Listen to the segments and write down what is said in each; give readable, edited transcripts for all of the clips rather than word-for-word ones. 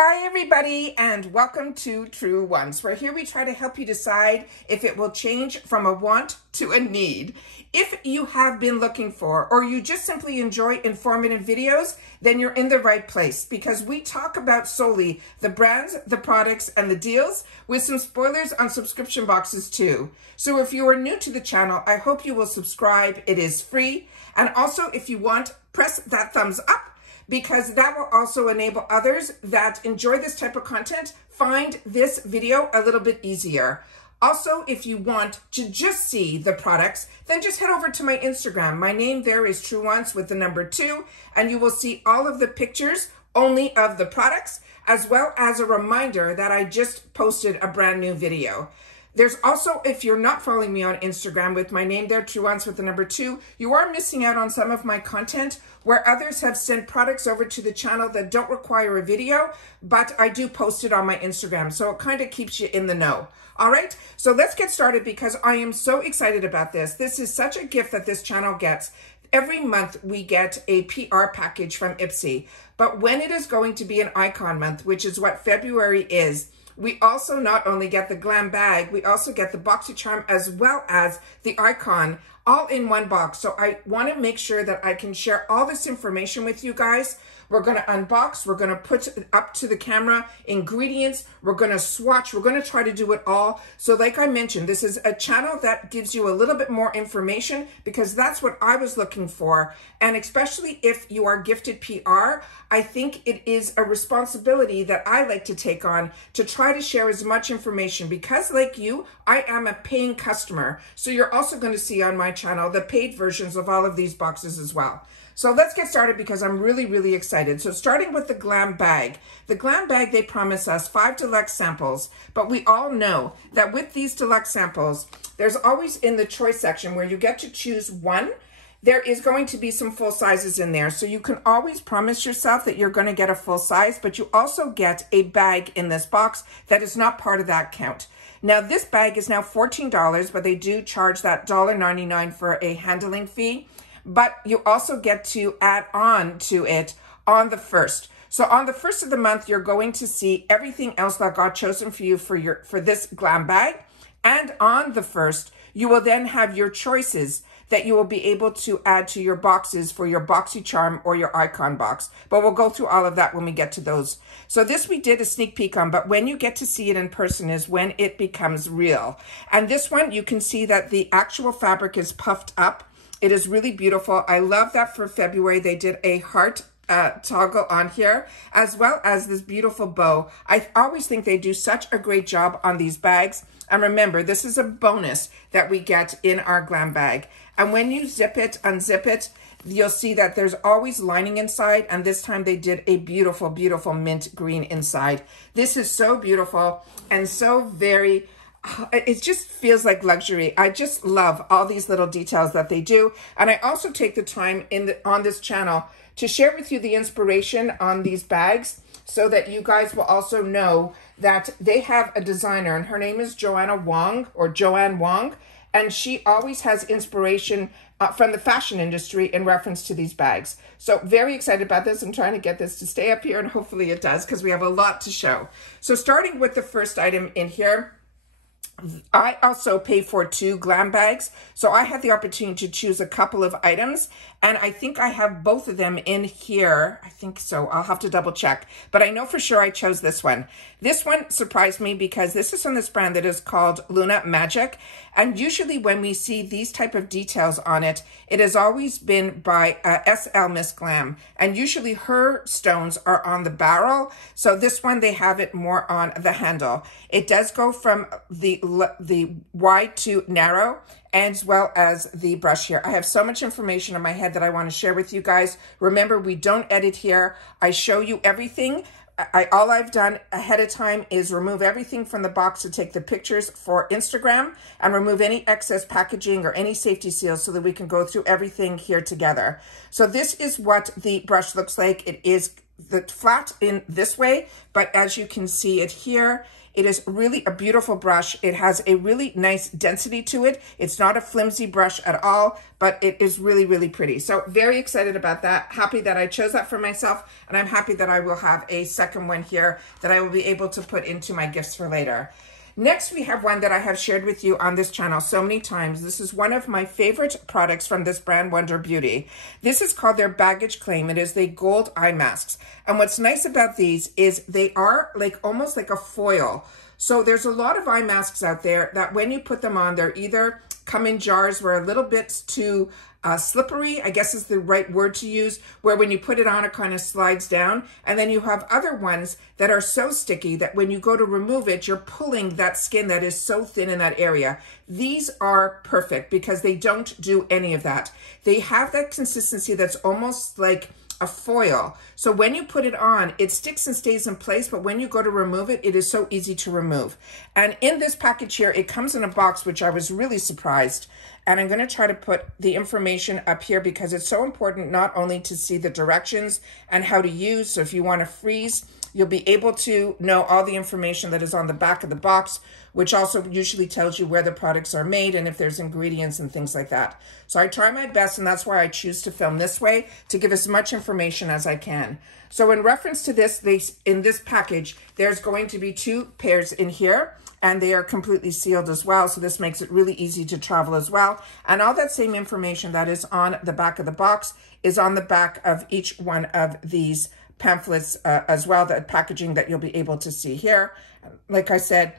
Hi everybody and welcome to Truewants, where here we try to help you decide if it will change from a want to a need. If you have been looking for, or you just simply enjoy informative videos, then you're in the right place, because we talk about solely the brands, the products, and the deals, with some spoilers on subscription boxes too. So if you are new to the channel, I hope you will subscribe. It is free. And also, if you want, press that thumbs up, because that will also enable others that enjoy this type of content find this video a little bit easier. Also, if you want to just see the products, then just head over to my Instagram. My name there is Truewants with the number 2, and you will see all of the pictures only of the products, as well as a reminder that I just posted a brand new video. There's also, if you're not following me on Instagram with my name there, Truewants with the number 2, you are missing out on some of my content where others have sent products over to the channel that don't require a video, but I do post it on my Instagram. So it kind of keeps you in the know. All right, so let's get started, because I am so excited about this. This is such a gift that this channel gets. Every month we get a PR package from IPSY, but when it is going to be an icon month, which is what February is, we also not only get the GlamBag, we also get the Boxycharm as well as the icon all in one box. So I want to make sure that I can share all this information with you guys. We're going to unbox, we're going to put up to the camera ingredients, we're going to swatch, we're going to try to do it all. So like I mentioned, this is a channel that gives you a little bit more information, because that's what I was looking for. And especially if you are gifted PR, I think it is a responsibility that I like to take on to try to share as much information, because like you, I am a paying customer. So you're also going to see on my channel the paid versions of all of these boxes as well. So let's get started, because I'm really excited. So starting with the GlamBag. The GlamBag, they promise us 5 deluxe samples, but we all know that with these deluxe samples, there's always in the choice section where you get to choose one, there is going to be some full sizes in there. So you can always promise yourself that you're going to get a full size, but you also get a bag in this box that is not part of that count. Now this bag is now $14, but they do charge that $1.99 for a handling fee. But you also get to add on to it on the 1st. So on the 1st of the month, you're going to see everything else that got chosen for you for this GlamBag. And on the 1st, you will then have your choices that you will be able to add to your boxes for your Boxycharm or your icon box. But we'll go through all of that when we get to those. So this we did a sneak peek on, but when you get to see it in person is when it becomes real. And this one, you can see that the actual fabric is puffed up. It is really beautiful. I love that for February they did a heart toggle on here, as well as this beautiful bow. I always think they do such a great job on these bags. And remember, this is a bonus that we get in our GlamBag. And when you zip it, unzip it, you'll see that there's always lining inside. And this time they did a beautiful mint green inside. This is so beautiful and so very... it just feels like luxury. I just love all these little details that they do. And I also take the time on this channel to share with you the inspiration on these bags, so that you guys will also know that they have a designer, and her name is Joanne Wong, and she always has inspiration from the fashion industry in reference to these bags. So very excited about this. I'm trying to get this to stay up here, and hopefully it does, because we have a lot to show. So starting with the first item in here, I also pay for 2 GlamBags, so I had the opportunity to choose a couple of items, and I think I have both of them in here. I think so. I'll have to double check, but I know for sure I chose this one. This one surprised me, because this is from this brand that is called Luna Magic, and usually when we see these type of details on it, it has always been by SL Miss Glam, and usually her stones are on the barrel. So this one, they have it more on the handle. It does go from the wide to narrow, as well as the brush here. I have so much information in my head that I want to share with you guys. Remember, we don't edit here. I show you everything. All I've done ahead of time is remove everything from the box to take the pictures for Instagram, and remove any excess packaging or any safety seals, so that we can go through everything here together. So this is what the brush looks like. It is the flat in this way, but as you can see it here, it is really a beautiful brush. It has a really nice density to it. It's not a flimsy brush at all, but it is really, really pretty. So very excited about that. Happy that I chose that for myself, and I'm happy that I will have a second one here that I will be able to put into my gifts for later. Next, we have one that I have shared with you on this channel so many times. This is one of my favorite products from this brand, Wonder Beauty. This is called their Baggage Claim. It is the gold eye masks. And what's nice about these is they are like almost like a foil. So there's a lot of eye masks out there that when you put them on, they're either come in jars where a little bit too slippery, I guess is the right word to use, where when you put it on, it kind of slides down. And then you have other ones that are so sticky that when you go to remove it, you're pulling that skin that is so thin in that area. These are perfect because they don't do any of that. They have that consistency that's almost like a foil. So when you put it on, it sticks and stays in place, but when you go to remove it, it is so easy to remove. And in this package here, it comes in a box, which I was really surprised. And I'm going to try to put the information up here because it's so important not only to see the directions and how to use. So if you want to freeze, you'll be able to know all the information that is on the back of the box, which also usually tells you where the products are made and if there's ingredients and things like that. So I try my best, and that's why I choose to film this way, to give as much information as I can. So in reference to this, in this package, there's going to be 2 pairs in here, and they are completely sealed as well. So this makes it really easy to travel as well. And all that same information that is on the back of the box is on the back of each one of these pamphlets as well, that packaging that you'll be able to see here. Like I said,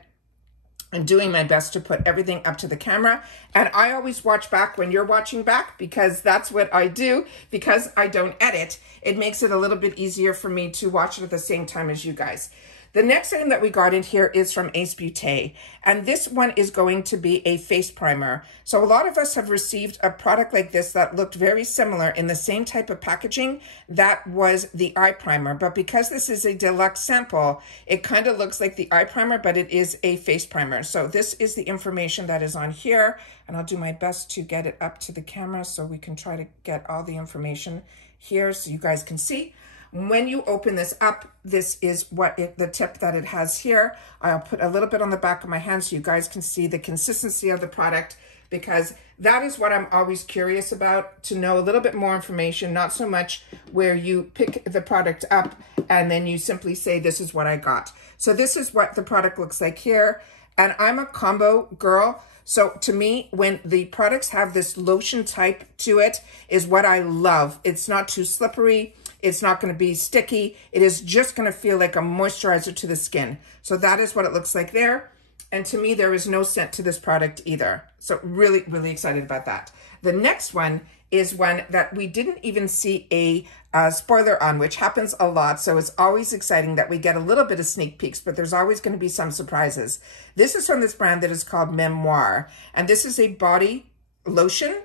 I'm doing my best to put everything up to the camera, and I always watch back when you're watching back because that's what I do. Because I don't edit, it makes it a little bit easier for me to watch it at the same time as you guys. The next item that we got in here is from Ace Beauté, and this one is going to be a face primer. So a lot of us have received a product like this that looked very similar in the same type of packaging. That was the eye primer, but because this is a deluxe sample, it kind of looks like the eye primer, but it is a face primer. So this is the information that is on here, and I'll do my best to get it up to the camera so we can try to get all the information here so you guys can see. When you open this up, this is what the tip that it has here. I'll put a little bit on the back of my hand so you guys can see the consistency of the product, because that is what I'm always curious about, to know a little bit more information, not so much where you pick the product up and then you simply say, this is what I got. So this is what the product looks like here. And I'm a combo girl. So to me, when the products have this lotion type to it is what I love. It's not too slippery. It's not going to be sticky. It is just going to feel like a moisturizer to the skin. So that is what it looks like there. And to me, there is no scent to this product either. So really, really excited about that. The next one is one that we didn't even see a spoiler on, which happens a lot. So it's always exciting that we get a little bit of sneak peeks, but there's always going to be some surprises. This is from this brand that is called Memoir. And this is a body lotion.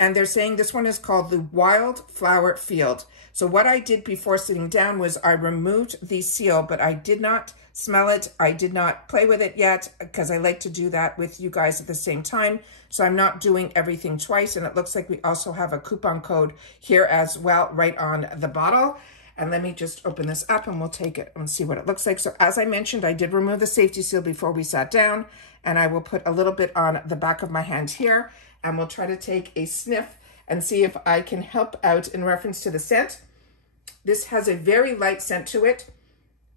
And they're saying this one is called the Wildflower Field. So what I did before sitting down was I removed the seal, but I did not smell it. I did not play with it yet because I like to do that with you guys at the same time. So I'm not doing everything twice. And it looks like we also have a coupon code here as well, right on the bottle. And let me just open this up and we'll take it and see what it looks like. So as I mentioned, I did remove the safety seal before we sat down, and I will put a little bit on the back of my hand here, and we'll try to take a sniff and see if I can help out in reference to the scent. This has a very light scent to it,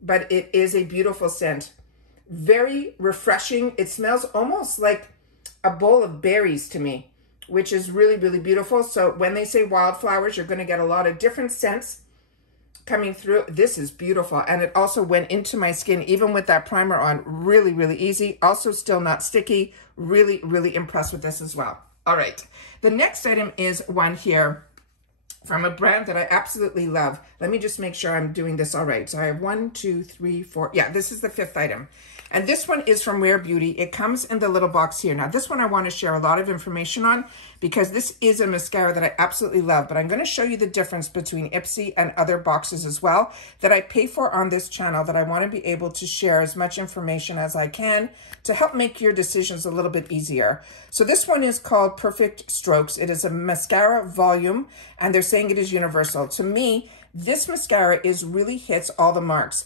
but it is a beautiful scent. Very refreshing. It smells almost like a bowl of berries to me, which is really, really beautiful. So when they say wildflowers, you're going to get a lot of different scents coming through. This is beautiful. And it also went into my skin, even with that primer on, really, really easy. Also still not sticky. Really, really impressed with this as well. All right. The next item is one here from a brand that I absolutely love. Let me just make sure I'm doing this all right. So I have 1, 2, 3, 4. Yeah, this is the 5th item. And this one is from Rare Beauty. It comes in the little box here. Now, this one I want to share a lot of information on because this is a mascara that I absolutely love. But I'm going to show you the difference between IPSY and other boxes as well that I pay for on this channel, that I want to be able to share as much information as I can to help make your decisions a little bit easier. So this one is called Perfect Strokes. It is a mascara volume, and they're saying it is universal. To me, This mascara really hits all the marks.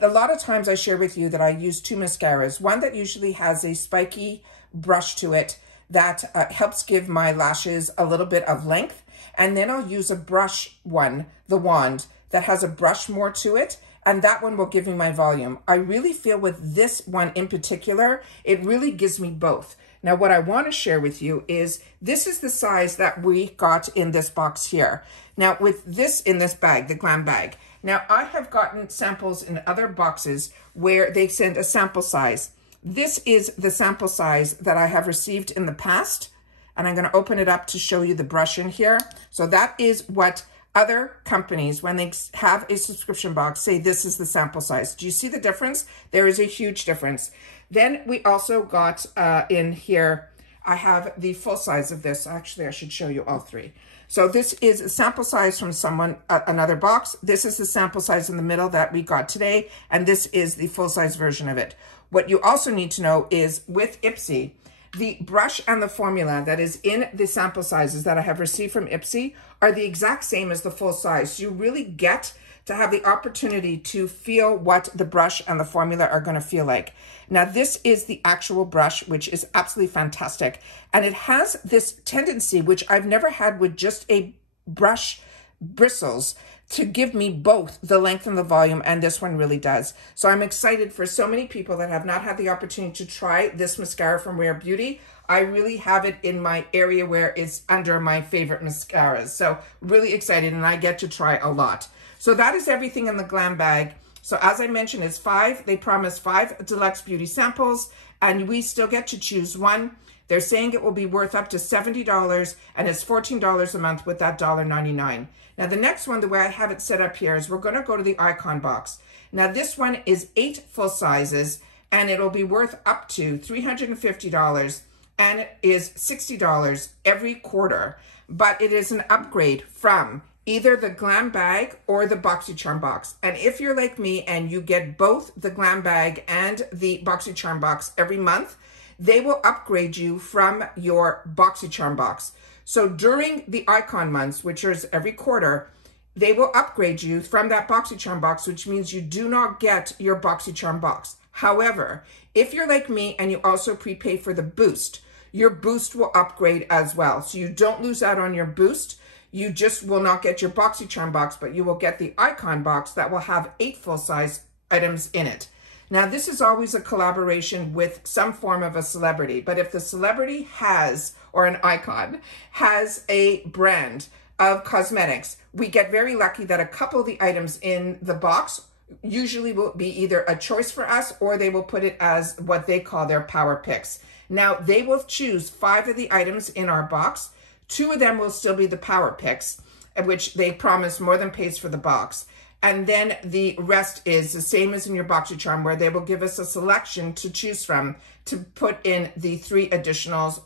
A lot of times I share with you that I use two mascaras, one that usually has a spiky brush to it that helps give my lashes a little bit of length. And then I'll use a brush one, the wand, that has a brush more to it. And that one will give me my volume. I really feel with this one in particular, it really gives me both. Now, what I want to share with you is this is the size that we got in this box here. Now, with this in this bag, the GlamBag. Now, I have gotten samples in other boxes where they send a sample size. This is the sample size that I have received in the past. And I'm going to open it up to show you the brush in here. So that is what other companies, when they have a subscription box, say this is the sample size. Do you see the difference? There is a huge difference. Then we also got in here, I have the full size of this. Actually, I should show you all three. So this is a sample size from someone, another box. This is the sample size in the middle that we got today. And this is the full size version of it. What you also need to know is with IPSY, the brush and the formula that is in the sample sizes that I have received from IPSY are the exact same as the full size. So you really get to have the opportunity to feel what the brush and the formula are going to feel like. Now, this is the actual brush, which is absolutely fantastic. And it has this tendency, which I've never had with just a brush bristles, to give me both the length and the volume, and this one really does. So I'm excited for so many people that have not had the opportunity to try this mascara from Rare Beauty. I really have it in my area where it's under my favorite mascaras. So really excited, and I get to try a lot. So that is everything in the GlamBag. So as I mentioned, it's 5. They promise 5 deluxe beauty samples, and we still get to choose one. They're saying it will be worth up to $70, and it's $14 a month with that $1.99. Now, the next one, the way I have it set up here is we're going to go to the icon box. Now, this one is 8 full sizes, and it'll be worth up to $350, and it is $60 every quarter. But it is an upgrade from either the GlamBag or the Boxycharm box. And if you're like me and you get both the GlamBag and the Boxycharm box every month, they will upgrade you from your Boxycharm box. So during the icon months, which is every quarter, they will upgrade you from that Boxycharm box, which means you do not get your Boxycharm box. However, if you're like me and you also prepay for the boost, your boost will upgrade as well. So you don't lose out on your boost. You just will not get your Boxycharm box, but you will get the icon box that will have 8 full-size items in it. Now, this is always a collaboration with some form of a celebrity, but if the celebrity has, or an icon, has a brand of cosmetics, we get very lucky that a couple of the items in the box usually will be either a choice for us or they will put it as what they call their power picks. Now, they will choose 5 of the items in our box. 2 of them will still be the power picks, which they promise more than pays for the box. And then the rest is the same as in your Boxycharm, where they will give us a selection to choose from to put in the 3 additional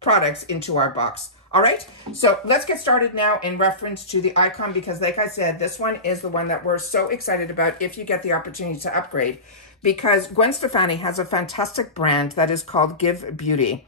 products into our box. All right, so let's get started now in reference to the icon, because like I said, this one is the one that we're so excited about if you get the opportunity to upgrade, because Gwen Stefani has a fantastic brand that is called Give Beauty.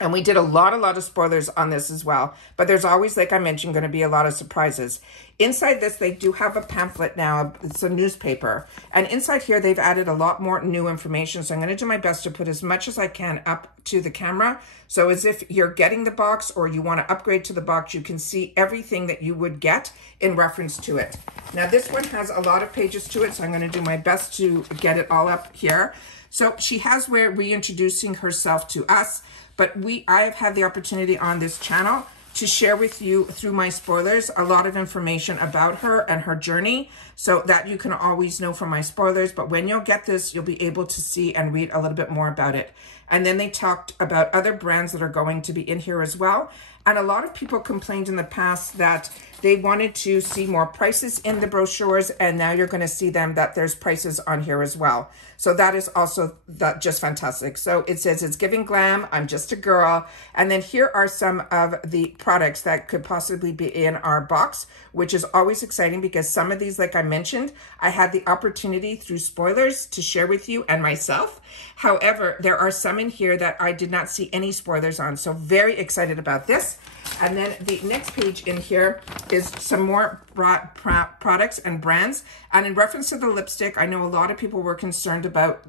And we did a lot of spoilers on this as well. But there's always, like I mentioned, going to be a lot of surprises. Inside this, they do have a pamphlet now. It's a newspaper. And inside here, they've added a lot more new information. So I'm going to do my best to put as much as I can up to the camera. So as if you're getting the box or you want to upgrade to the box, you can see everything that you would get in reference to it. Now, this one has a lot of pages to it. So I'm going to do my best to get it all up here. So she has where reintroducing herself to us. But I've had the opportunity on this channel to share with you through my spoilers a lot of information about her and her journey, so that you can always know from my spoilers. But when you'll get this, you'll be able to see and read a little bit more about it. And then they talked about other brands that are going to be in here as well. And a lot of people complained in the past that they wanted to see more prices in the brochures, and now you're going to see them that there's prices on here as well. So that is also just fantastic. So it says it's giving glam, I'm just a girl. And then here are some of the products that could possibly be in our box, which is always exciting because some of these, like I mentioned, I had the opportunity through spoilers to share with you and myself. However, there are some in here that I did not see any spoilers on. So very excited about this. this. And then the next page in here is some more products and brands. And in reference to the lipstick, I know a lot of people were concerned about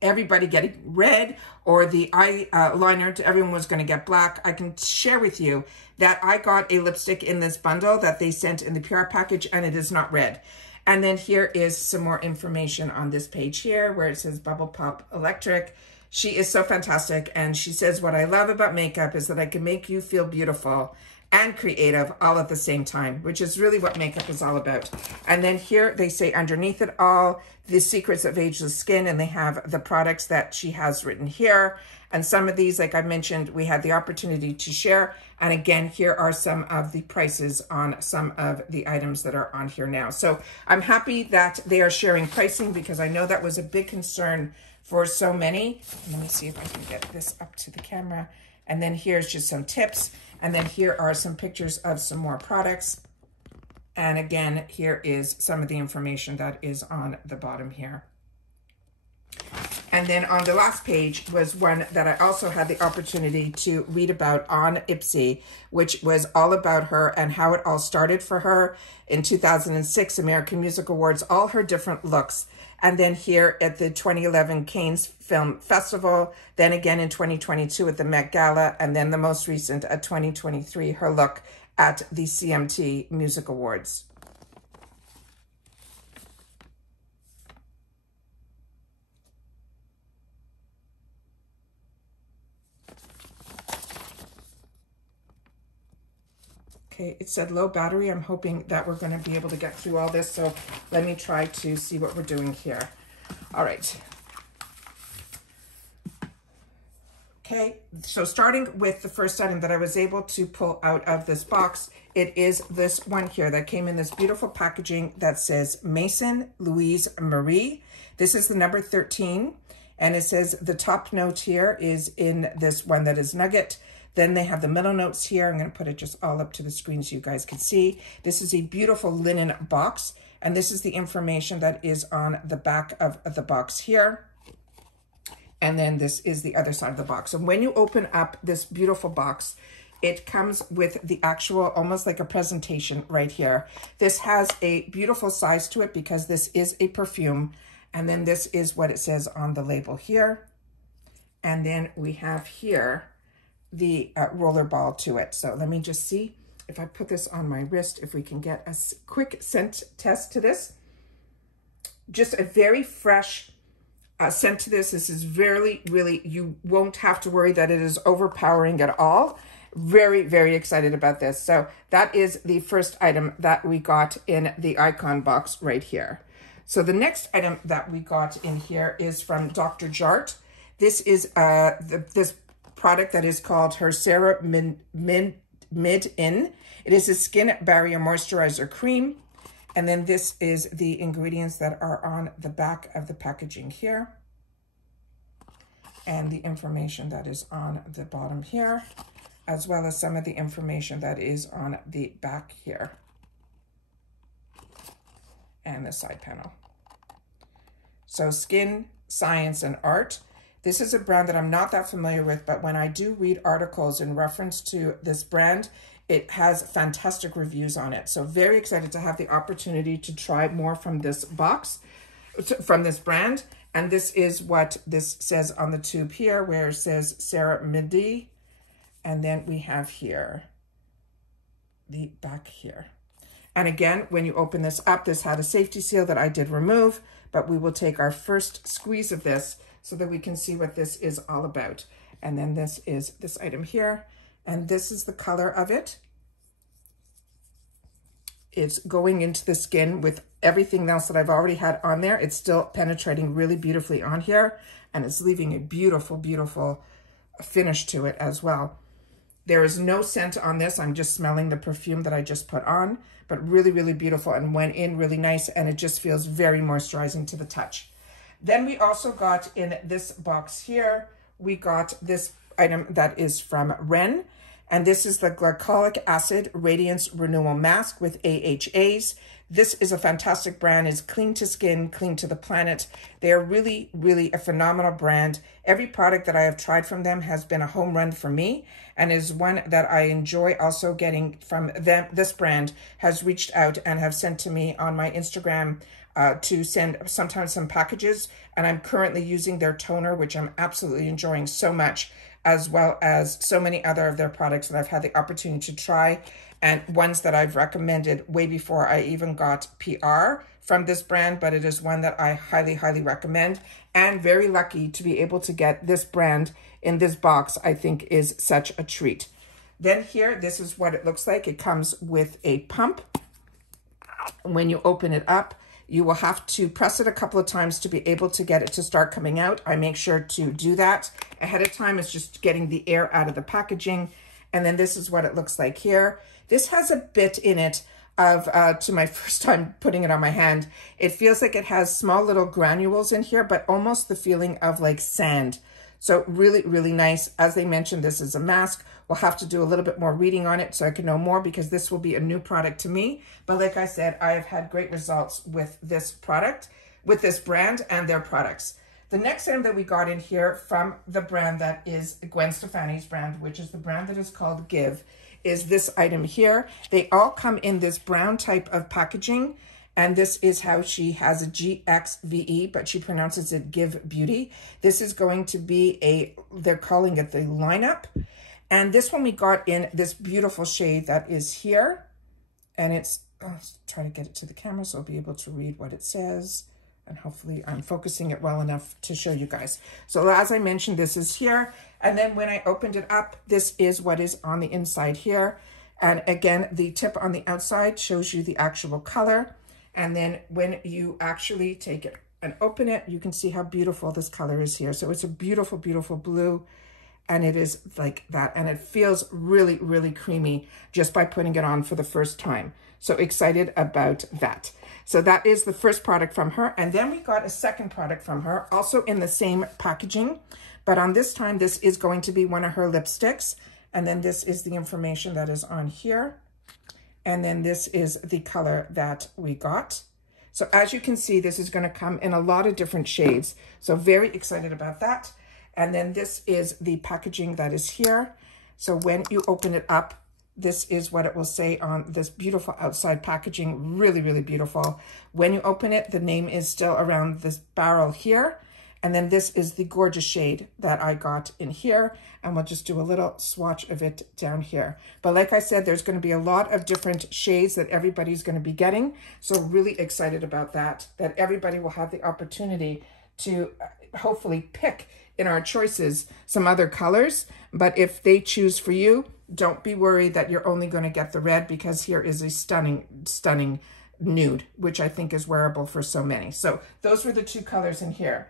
everybody getting red or the eyeliner to everyone was going to get black. I can share with you that I got a lipstick in this bundle that they sent in the PR package, and it is not red. And then here is some more information on this page here where it says Bubble Pop Electric. She is so fantastic, and she says, what I love about makeup is that I can make you feel beautiful and creative all at the same time, which is really what makeup is all about. And then here they say underneath it all, the secrets of ageless skin, and they have the products that she has written here. And some of these, like I mentioned, we had the opportunity to share. And again, here are some of the prices on some of the items that are on here now. So I'm happy that they are sharing pricing because I know that was a big concern for so many. Let me see if I can get this up to the camera. And then here's just some tips. And then here are some pictures of some more products. And again, here is some of the information that is on the bottom here. And then on the last page was one that I also had the opportunity to read about on IPSY, which was all about her and how it all started for her in 2006 American Music Awards, all her different looks. And then here at the 2011 Cannes Film Festival, then again in 2022 at the Met Gala, and then the most recent at 2023, her look at the CMT Music Awards. Okay, it said low battery. I'm hoping that we're going to be able to get through all this. So let me try to see what we're doing here. All right. Okay, so starting with the first item that I was able to pull out of this box, it is this one here that came in this beautiful packaging that says Maison Louise Marie. This is the number 13, and it says the top note here is in this one that is nugget. Then they have the middle notes here. I'm going to put it just all up to the screen so you guys can see. This is a beautiful linen box, and this is the information that is on the back of the box here. And then this is the other side of the box. And when you open up this beautiful box, it comes with the actual, almost like a presentation right here. This has a beautiful size to it because this is a perfume. And then this is what it says on the label here. And then we have here the roller ball to it. So let me just see if I put this on my wrist, if we can get a quick scent test to this. Just a very fresh scent to this. This is really, you won't have to worry that it is overpowering at all. Very, very excited about this. So that is the first item that we got in the Icon box right here. So the next item that we got in here is from Dr. Jart. This is this product that is called her Sarah Mid-In. It is a skin barrier moisturizer cream. And then this is the ingredients that are on the back of the packaging here. And the information that is on the bottom here, as well as some of the information that is on the back here. And the side panel. So Skin, Science, and Art. This is a brand that I'm not that familiar with, but when I do read articles in reference to this brand, it has fantastic reviews on it. So very excited to have the opportunity to try more from this box, from this brand. And this is what this says on the tube here, where it says Sarah Midi. And then we have here the back here. And again, when you open this up, this had a safety seal that I did remove, but we will take our first squeeze of this so that we can see what this is all about. And then this is this item here, and this is the color of it. It's going into the skin with everything else that I've already had on there. It's still penetrating really beautifully on here, and it's leaving a beautiful, beautiful finish to it as well. There is no scent on this. I'm just smelling the perfume that I just put on, but really, really beautiful and went in really nice, and it just feels very moisturizing to the touch. Then we also got in this box here, we got this item that is from Ren, and this is the Glycolic Acid Radiance Renewal Mask with AHAs. This is a fantastic brand. It's clean to skin, clean to the planet. They are really, really a phenomenal brand. Every product that I have tried from them has been a home run for me, and is one that I enjoy also getting from them. This brand has reached out and have sent to me on my Instagram to send sometimes some packages, and I'm currently using their toner, which I'm absolutely enjoying so much, as well as so many other of their products that I've had the opportunity to try, and ones that I've recommended way before I even got PR from this brand, but it is one that I highly, highly recommend, and very lucky to be able to get this brand in this box. I think is such a treat. Then here, this is what it looks like. It comes with a pump. When you open it up, you will have to press it a couple of times to be able to get it to start coming out. I make sure to do that ahead of time. It's just getting the air out of the packaging. And then this is what it looks like here. This has a bit in it of, to my first time putting it on my hand, it feels like it has small little granules in here, but almost the feeling of like sand. So really, really nice. As they mentioned, this is a mask. We'll have to do a little bit more reading on it so I can know more, because this will be a new product to me. But like I said, I have had great results with this product, with this brand and their products. The next item that we got in here from the brand that is Gwen Stefani's brand, which is the brand that is called Give, is this item here. They all come in this brown type of packaging. And this is how she has a GXVE, but she pronounces it Give Beauty. This is going to be they're calling it the lineup. And this one we got in this beautiful shade that is here. And it's, let's try to get it to the camera so I'll be able to read what it says. And hopefully I'm focusing it well enough to show you guys. So as I mentioned, this is here. And then when I opened it up, this is what is on the inside here. And again, the tip on the outside shows you the actual color. And then when you actually take it and open it, you can see how beautiful this color is here. So it's a beautiful, beautiful blue, and it is like that. And it feels really, really creamy just by putting it on for the first time. So excited about that. So that is the first product from her. And then we got a second product from her, also in the same packaging. But on this time, this is going to be one of her lipsticks. And then this is the information that is on here. And then this is the color that we got. So as you can see, this is going to come in a lot of different shades. So very excited about that. And then this is the packaging that is here. So when you open it up, this is what it will say on this beautiful outside packaging. Really, really beautiful. When you open it, the name is still around this barrel here. And then this is the gorgeous shade that I got in here. And we'll just do a little swatch of it down here. But like I said, there's going to be a lot of different shades that everybody's going to be getting. So really excited about that everybody will have the opportunity to hopefully pick in our choices some other colors. But if they choose for you, don't be worried that you're only going to get the red, because here is a stunning, stunning nude, which I think is wearable for so many. So those were the two colors in here.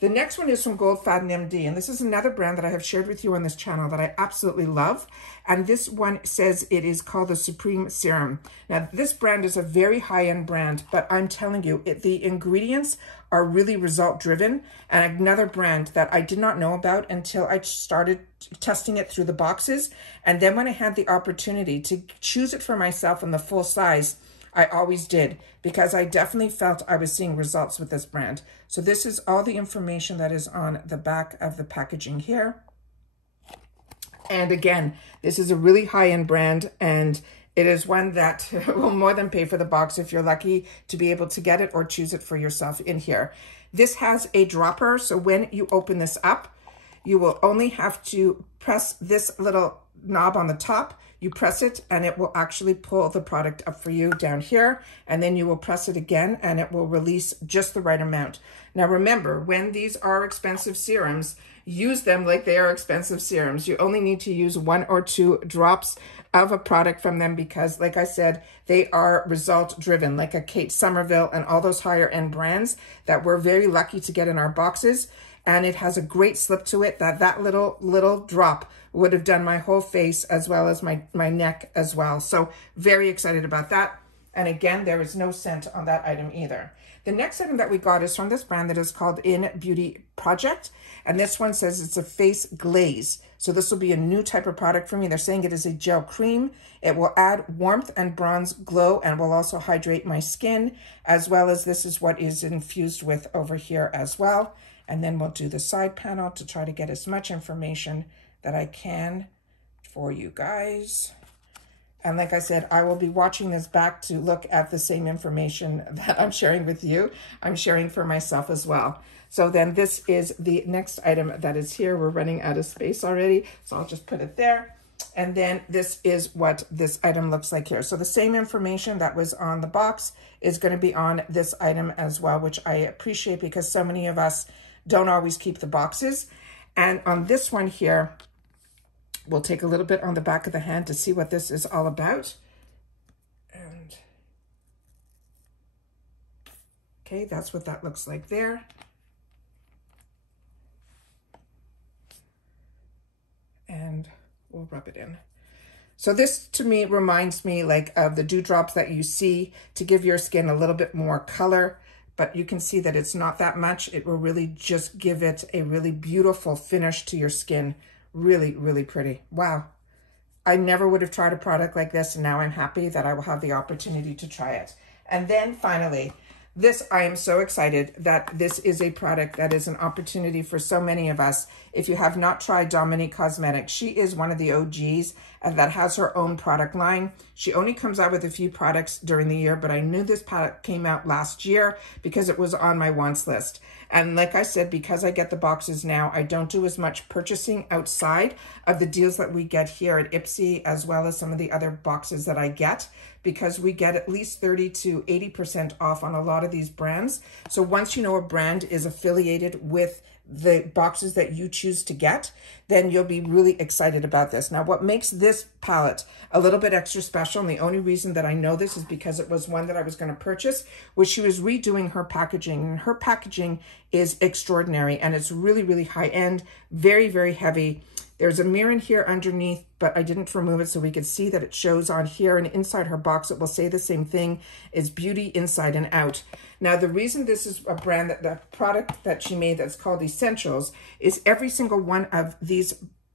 The next one is from Goldfaden MD, and this is another brand that I have shared with you on this channel that I absolutely love. And this one says it is called the Supreme Serum. Now, this brand is a very high-end brand, but I'm telling you, the ingredients are really result-driven. And another brand that I did not know about until I started testing it through the boxes. And then when I had the opportunity to choose it for myself in the full size, I always did, because I definitely felt I was seeing results with this brand. So this is all the information that is on the back of the packaging here. And again, this is a really high-end brand, and it is one that will more than pay for the box if you're lucky to be able to get it or choose it for yourself in here. This has a dropper, so when you open this up, you will only have to press this little knob on the top. You press it and it will actually pull the product up for you down here, and then you will press it again and it will release just the right amount. Now remember, when these are expensive serums, use them like they are expensive serums. You only need to use 1 or 2 drops of a product from them, because like I said, they are result driven, like a Kate Somerville and all those higher end brands that we're very lucky to get in our boxes. And it has a great slip to it that little drop would have done my whole face as well as my neck as well. So very excited about that. And again, there is no scent on that item either. The next item that we got is from this brand that is called In Beauty Project. And this one says it's a face glaze. So this will be a new type of product for me. They're saying it is a gel cream. It will add warmth and bronze glow and will also hydrate my skin, as well as this is what is infused with over here as well. And then we'll do the side panel to try to get as much information that I can for you guys. And like I said, I will be watching this back to look at the same information that I'm sharing with you. I'm sharing for myself as well. So then this is the next item that is here. We're running out of space already, so I'll just put it there. And then this is what this item looks like here. So the same information that was on the box is going to be on this item as well, which I appreciate because so many of us don't always keep the boxes. And on this one here, we'll take a little bit on the back of the hand to see what this is all about. And okay, that's what that looks like there. And we'll rub it in. So this to me reminds me like of the dewdrops that you see to give your skin a little bit more color, but you can see that it's not that much. It will really just give it a really beautiful finish to your skin. Really, really pretty. Wow. I never would have tried a product like this, and now I'm happy that I will have the opportunity to try it. And then finally, this, I am so excited that this is a product that is an opportunity for so many of us. If you have not tried Dominique Cosmetics, she is one of the OGs that has her own product line. She only comes out with a few products during the year, but I knew this product came out last year because it was on my wants list. And like I said, because I get the boxes now, I don't do as much purchasing outside of the deals that we get here at IPSY, as well as some of the other boxes that I get, because we get at least 30 to 80% off on a lot of these brands. So once you know a brand is affiliated with the boxes that you choose to get, then you'll be really excited about this. Now, what makes this palette a little bit extra special, and the only reason that I know this is because it was one that I was going to purchase, was she was redoing her packaging, and her packaging is extraordinary, and it's really, really high end, very, very heavy. There's a mirror in here underneath, but I didn't remove it so we could see that it shows on here, and inside her box it will say the same thing, is beauty inside and out. Now, the reason this is a brand, that the product that she made that's called Essentials, is every single one of these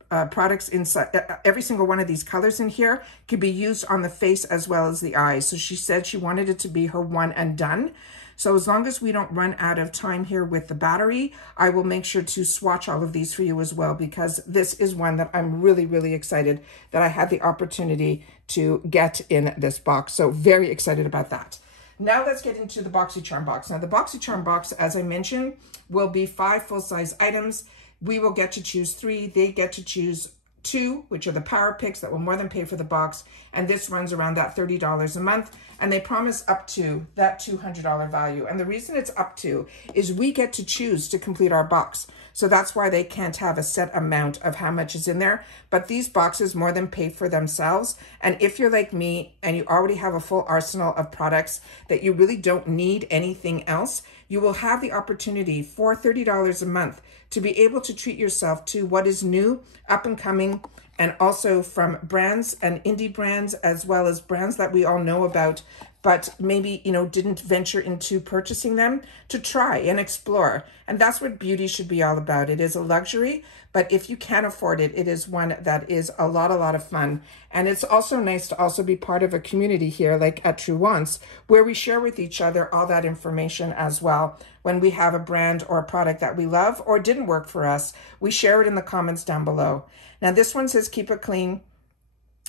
products inside, every single one of these colors in here could be used on the face as well as the eyes. So she said she wanted it to be her one and done. So as long as we don't run out of time here with the battery, I will make sure to swatch all of these for you as well, because this is one that I'm really, really excited that I had the opportunity to get in this box. So very excited about that. Now let's get into the Boxycharm box. Now the Boxycharm box, as I mentioned, will be 5 full-size items. We will get to choose 3. They get to choose 2, which are the power picks that will more than pay for the box. And this runs around that $30 a month. And they promise up to that $200 value. And the reason it's up to is we get to choose to complete our box. So that's why they can't have a set amount of how much is in there. But these boxes more than pay for themselves. And if you're like me and you already have a full arsenal of products that you really don't need anything else, you will have the opportunity for $30 a month to be able to treat yourself to what is new, up and coming, and also from brands and indie brands, as well as brands that we all know about, but maybe, you know, didn't venture into purchasing them, to try and explore. And that's what beauty should be all about. It is a luxury, but if you can afford it, it is one that is a lot of fun. And it's also nice to also be part of a community here, like at Truewants, where we share with each other all that information as well. When we have a brand or a product that we love or didn't work for us, we share it in the comments down below. Now this one says keep it clean.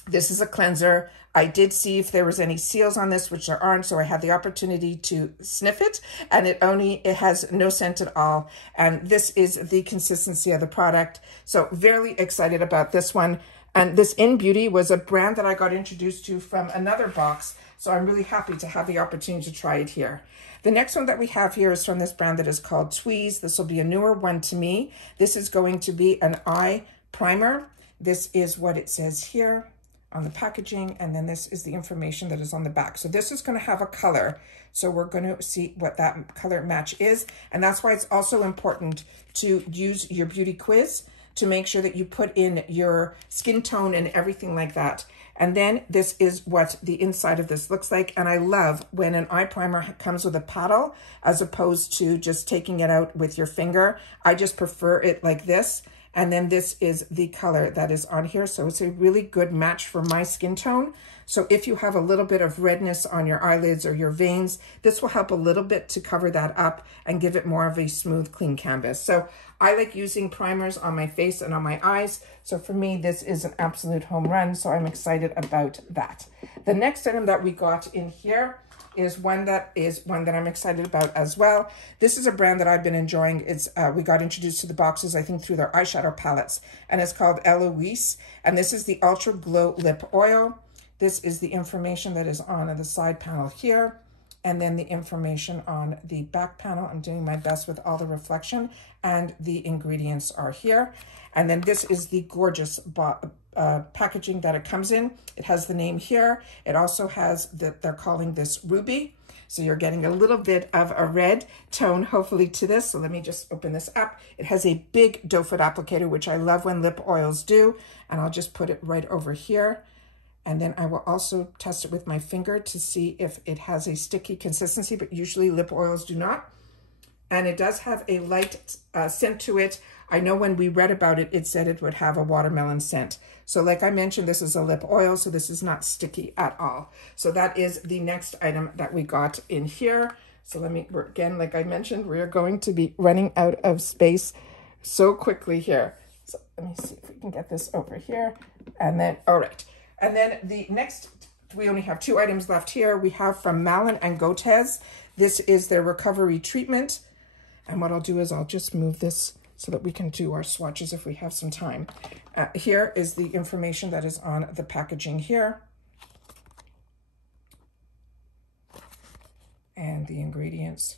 This is a cleanser. I did see if there was any seals on this, which there aren't, so I had the opportunity to sniff it, and it has no scent at all. And this is the consistency of the product. So very excited about this one. And this In Beauty was a brand that I got introduced to from another box. So I'm really happy to have the opportunity to try it here. The next one that we have here is from this brand that is called Tweeze. This will be a newer one to me. This is going to be an eye primer. This is what it says here on the packaging, and then this is the information that is on the back. So this is going to have a color, so we're going to see what that color match is, and that's why it's also important to use your beauty quiz to make sure that you put in your skin tone and everything like that. And then this is what the inside of this looks like. And I love when an eye primer comes with a paddle as opposed to just taking it out with your finger. I just prefer it like this. And then this is the color that is on here. So it's a really good match for my skin tone. So if you have a little bit of redness on your eyelids or your veins, this will help a little bit to cover that up and give it more of a smooth, clean canvas. So I like using primers on my face and on my eyes. So for me, this is an absolute home run. So I'm excited about that. The next item that we got in here is one that I'm excited about as well. This is a brand that I've been enjoying. It's we got introduced to the boxes, I think, through their eyeshadow palettes, and it's called Eloise, and this is the Ultra Glow Lip Oil. This is the information that is on the side panel here, and then the information on the back panel. I'm doing my best with all the reflection, and the ingredients are here. And then this is the gorgeous packaging that it comes in. It has the name here. It also has that they're calling this Ruby. So you're getting a little bit of a red tone, hopefully, to this. So let me just open this up. It has a big doe foot applicator, which I love when lip oils do. And I'll just put it right over here. And then I will also test it with my finger to see if it has a sticky consistency, but usually lip oils do not. And it does have a light scent to it. I know when we read about it, it said it would have a watermelon scent. So like I mentioned, this is a lip oil, so this is not sticky at all. So that is the next item that we got in here. So let me, again, like I mentioned, we're going to be running out of space so quickly here. So let me see if we can get this over here. And then, all right. And then the next, we only have 2 items left here. We have from Malin and Gotez. This is their recovery treatment. And what I'll do is I'll just move this so that we can do our swatches if we have some time. Here is the information that is on the packaging here. And the ingredients.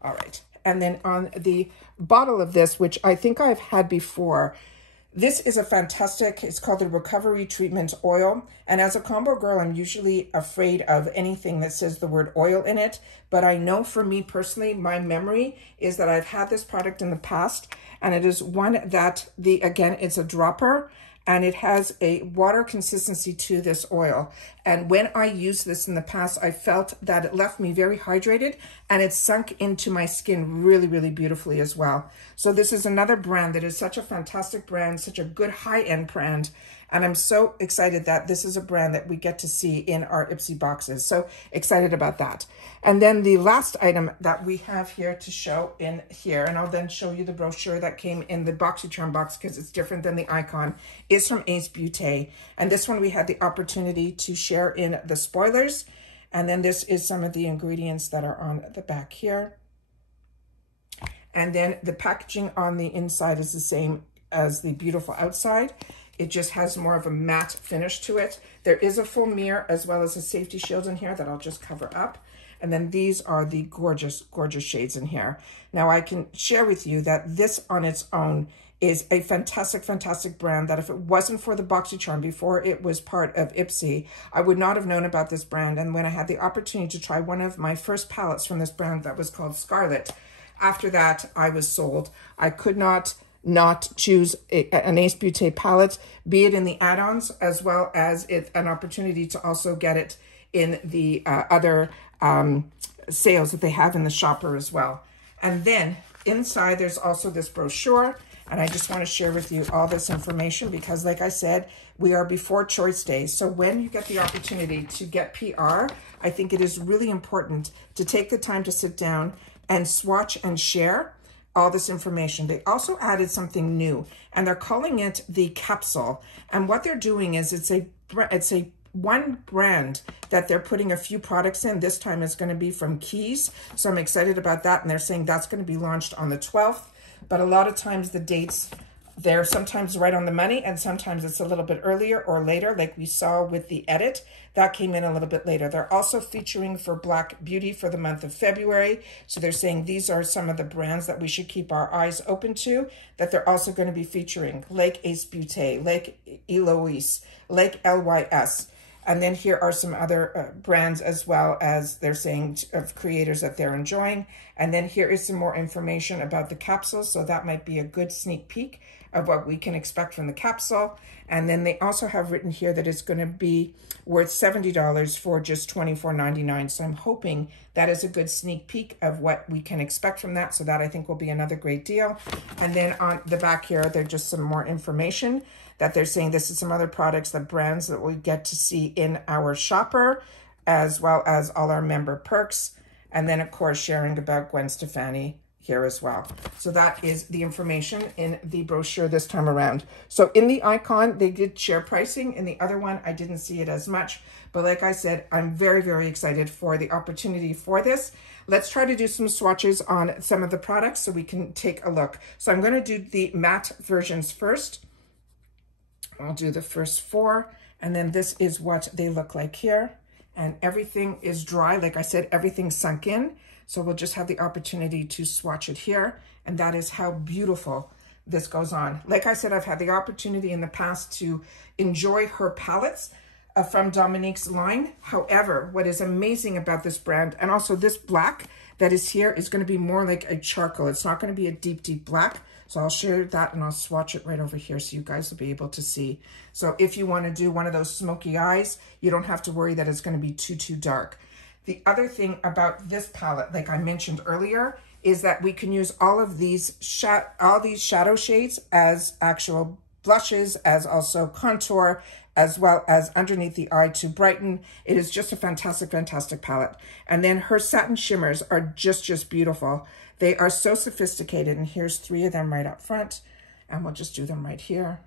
All right. And then on the bottle of this, which I think I've had before, this is a fantastic, it's called the Recovery Treatment Oil. And as a combo girl, I'm usually afraid of anything that says the word oil in it. But I know for me personally, my memory is that I've had this product in the past. And it is one that, again, it's a dropper. And it has a water consistency to this oil. And when I used this in the past, I felt that it left me very hydrated and it sunk into my skin really, really beautifully as well. So this is another brand that is such a fantastic brand, such a good high-end brand. And I'm so excited that this is a brand that we get to see in our IPSY boxes. So excited about that. And then the last item that we have here to show in here, and I'll then show you the brochure that came in the Boxycharm box because it's different than the icon, is from AUTHORIZED. And this one we had the opportunity to share in the spoilers. And then this is some of the ingredients that are on the back here. And then the packaging on the inside is the same as the beautiful outside. It just has more of a matte finish to it. There is a full mirror as well as a safety shield in here that I'll just cover up. And then these are the gorgeous, gorgeous shades in here. Now I can share with you that this on its own is a fantastic, fantastic brand that if it wasn't for the Boxycharm before it was part of IPSY, I would not have known about this brand. And when I had the opportunity to try one of my first palettes from this brand that was called Scarlet, after that I was sold. I could not choose an Ace Beauté palette, be it in the add-ons as well as an opportunity to also get it in the other sales that they have in the shopper as well. And then inside there's also this brochure, and I just want to share with you all this information because like I said, we are before choice days. So when you get the opportunity to get PR, I think it is really important to take the time to sit down and swatch and share all this information. They also added something new and they're calling it the capsule. And what they're doing is it's a one brand that they're putting a few products in. This time it's going to be from Keys. So I'm excited about that. And they're saying that's going to be launched on the 12th. But a lot of times the dates, they're sometimes right on the money and sometimes it's a little bit earlier or later, like we saw with the edit. That came in a little bit later. They're also featuring for Black Beauty for the month of February. So they're saying these are some of the brands that we should keep our eyes open to, that they're also going to be featuring, like Ace Beauté, like Eloise, like LYS. And then here are some other brands as well, as they're saying, of creators that they're enjoying. And then here is some more information about the capsules. So that might be a good sneak peek of what we can expect from the capsule. And then they also have written here that it's going to be worth $70 for just $24.99. So I'm hoping that is a good sneak peek of what we can expect from that. So that I think will be another great deal. And then on the back here, there's just some more information that they're saying this is some other products, that brands that we get to see in our shopper, as well as all our member perks. And then, of course, sharing about Gwen Stefani here as well. So that is the information in the brochure this time around. So in the icon, they did share pricing. In the other one, I didn't see it as much. But like I said, I'm very, very excited for the opportunity for this. Let's try to do some swatches on some of the products so we can take a look. So I'm going to do the matte versions first. I'll do the first 4, and then this is what they look like here. And everything is dry. Like I said, everything's sunk in. So we'll just have the opportunity to swatch it here. And that is how beautiful this goes on. Like I said, I've had the opportunity in the past to enjoy her palettes from Dominique's line. However, what is amazing about this brand, and also this black that is here, is going to be more like a charcoal. It's not going to be a deep, deep black. So I'll share that and I'll swatch it right over here so you guys will be able to see. So if you want to do one of those smoky eyes, you don't have to worry that it's going to be too dark. The other thing about this palette, like I mentioned earlier, is that we can use all of these shadow shades as actual blushes, as also contour, as well as underneath the eye to brighten. It is just a fantastic, fantastic palette. And then her satin shimmers are just beautiful. They are so sophisticated, and here's 3 of them right up front, and we'll just do them right here.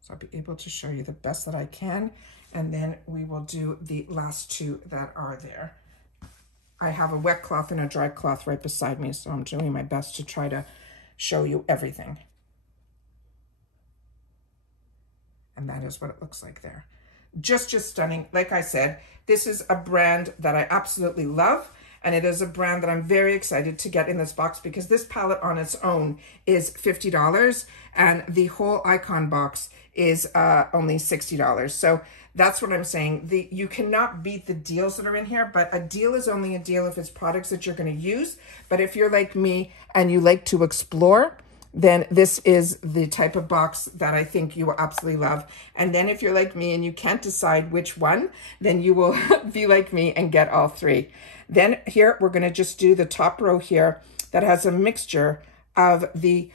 So I'll be able to show you the best that I can, and then we will do the last 2 that are there. I have a wet cloth and a dry cloth right beside me, so I'm doing my best to try to show you everything. And that is what it looks like there. Just stunning. Like I said, this is a brand that I absolutely love. And it is a brand that I'm very excited to get in this box, because this palette on its own is $50 and the whole icon box is only $60. So that's what I'm saying. You cannot beat the deals that are in here, but a deal is only a deal if it's products that you're going to use. But if you're like me and you like to explore, then this is the type of box that I think you will absolutely love. And then if you're like me and you can't decide which one, then you will be like me and get all 3. Then here, we're going to just do the top row here that has a mixture of the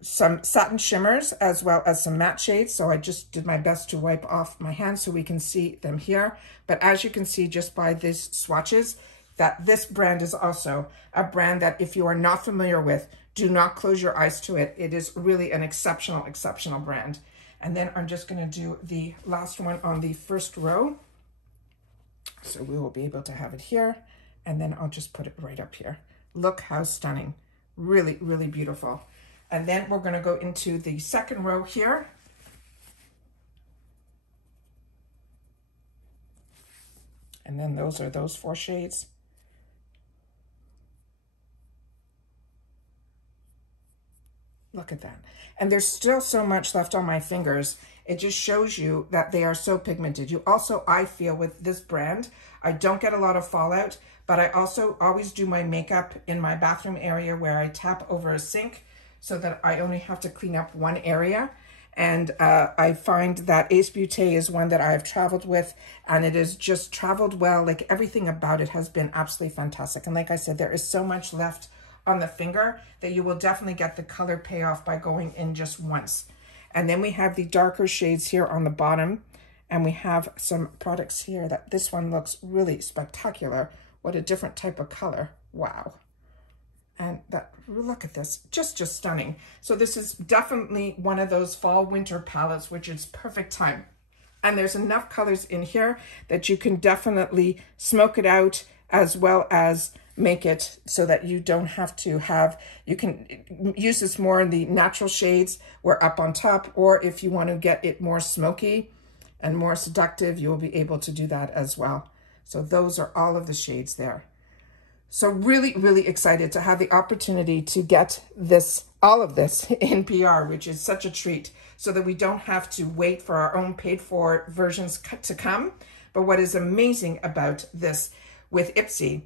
some satin shimmers as well as some matte shades. So I just did my best to wipe off my hands so we can see them here. But as you can see just by these swatches, that this brand is also a brand that if you are not familiar with, do not close your eyes to it. It is really an exceptional, exceptional brand. And then I'm just going to do the last one on the first row. So we will be able to have it here. And then I'll just put it right up here. Look how stunning. Really, really beautiful. And then we're going to go into the second row here. And then those are those 4 shades. Look at that. And there's still so much left on my fingers. It just shows you that they are so pigmented. You also, I feel with this brand, I don't get a lot of fallout, but I also always do my makeup in my bathroom area where I tap over a sink so that I only have to clean up one area. And I find that Ace Beauté is one that I've traveled with, and it has just traveled well. Like everything about it has been absolutely fantastic. And like I said, there is so much left on the finger that you will definitely get the color payoff by going in just once. And then we have the darker shades here on the bottom, and we have some products here that this one looks really spectacular. What a different type of color. Wow. And that, look at this, just stunning. So this is definitely one of those fall winter palettes, which is perfect time. And there's enough colors in here that you can definitely smoke it out, as well as make it so that you don't have to have, you can use this more in the natural shades or up on top, or if you want to get it more smoky and more seductive, you will be able to do that as well. So those are all of the shades there. So really, really excited to have the opportunity to get this, all of this in PR, which is such a treat, so that we don't have to wait for our own paid for versions to come. But what is amazing about this with IPSY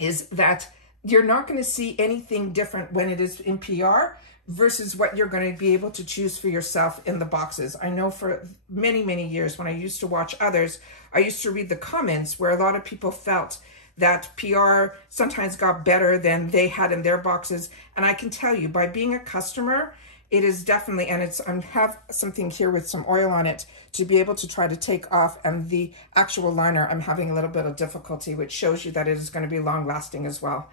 is that you're not going to see anything different when it is in PR versus what you're going to be able to choose for yourself in the boxes. I know for many, many years when I used to watch others, I used to read the comments where a lot of people felt that PR sometimes got better than they had in their boxes. And I can tell you, by being a customer, it is definitely, and it's, I have something here with some oil on it to be able to try to take off, and the actual liner, I'm having a little bit of difficulty, which shows you that it is going to be long lasting as well.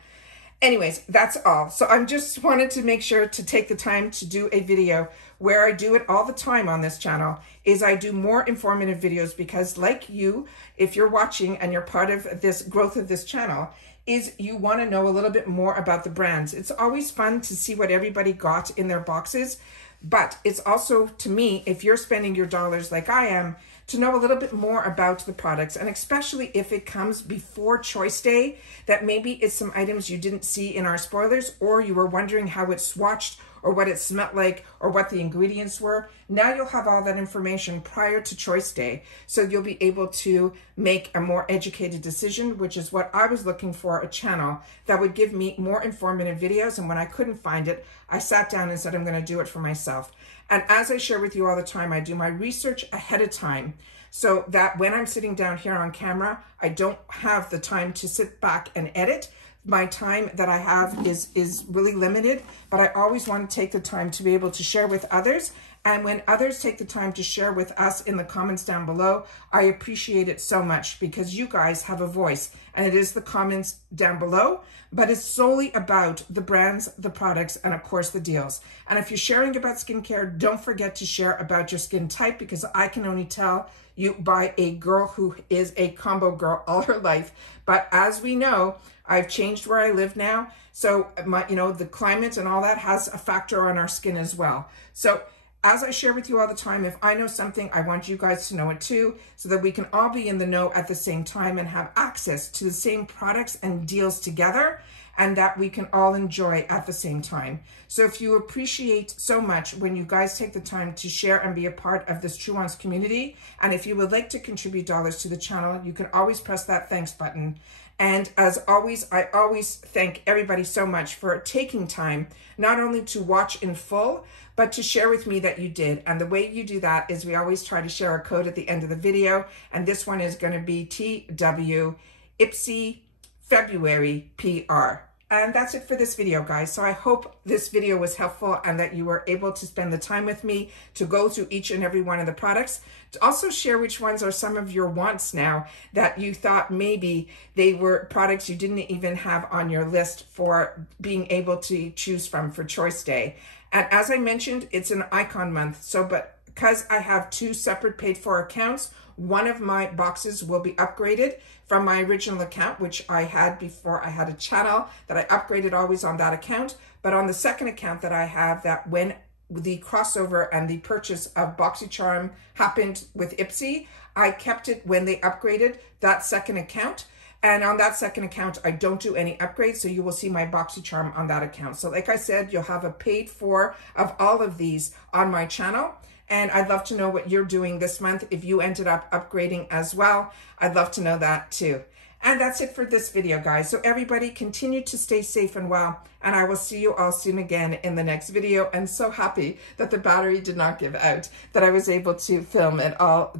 Anyways, that's all. So I just wanted to make sure to take the time to do a video where I do it all the time on this channel, is I do more informative videos because, like you, if you're watching and you're part of this growth of this channel, is you want to know a little bit more about the brands. It's always fun to see what everybody got in their boxes, but it's also, to me, if you're spending your dollars like I am, to know a little bit more about the products, and especially if it comes before choice day, that maybe it's some items you didn't see in our spoilers, or you were wondering how it's swatched or what it smelled like or what the ingredients were. Now you'll have all that information prior to choice day, so you'll be able to make a more educated decision, which is what I was looking for, a channel that would give me more informative videos. And when I couldn't find it, I sat down and said, I'm going to do it for myself. And as I share with you all the time, I do my research ahead of time so that when I'm sitting down here on camera, I don't have the time to sit back and edit. My time that I have is really limited, but I always want to take the time to be able to share with others. And when others take the time to share with us in the comments down below, I appreciate it so much, because you guys have a voice, and it is the comments down below, but it's solely about the brands, the products, and of course the deals. And if you're sharing about skincare, don't forget to share about your skin type, because I can only tell you by a girl who is a combo girl all her life. But as we know, I've changed where I live now. So the climate and all that has a factor on our skin as well. So as I share with you all the time, if I know something, I want you guys to know it too, so that we can all be in the know at the same time and have access to the same products and deals together, and that we can all enjoy at the same time. So if you appreciate so much when you guys take the time to share and be a part of this Truewants community, and if you would like to contribute dollars to the channel, you can always press that thanks button. And as always, I always thank everybody so much for taking time, not only to watch in full, but to share with me that you did. And the way you do that is we always try to share a code at the end of the video. And this one is going to be TW IPSY February PR. And that's it for this video, guys. So I hope this video was helpful and that you were able to spend the time with me to go through each and every one of the products. To also share which ones are some of your wants now that you thought maybe they were products you didn't even have on your list for being able to choose from for choice day. And as I mentioned, it's an icon month. So, but because I have two separate paid for accounts, one of my boxes will be upgraded from my original account, which I had before I had a channel, that I upgraded always on that account. But on the second account that I have, that when the crossover and the purchase of Boxycharm happened with IPSY, I kept it when they upgraded that second account. And on that second account, I don't do any upgrades, so you will see my Boxycharm on that account. So like I said, you'll have a paid for of all of these on my channel. And I'd love to know what you're doing this month. If you ended up upgrading as well, I'd love to know that too. And that's it for this video, guys. So everybody continue to stay safe and well. And I will see you all soon again in the next video. And so happy that the battery did not give out, that I was able to film it all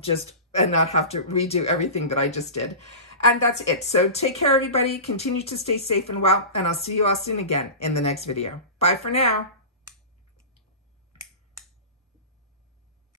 and not have to redo everything that I just did. And that's it. So take care, everybody. Continue to stay safe and well. And I'll see you all soon again in the next video. Bye for now.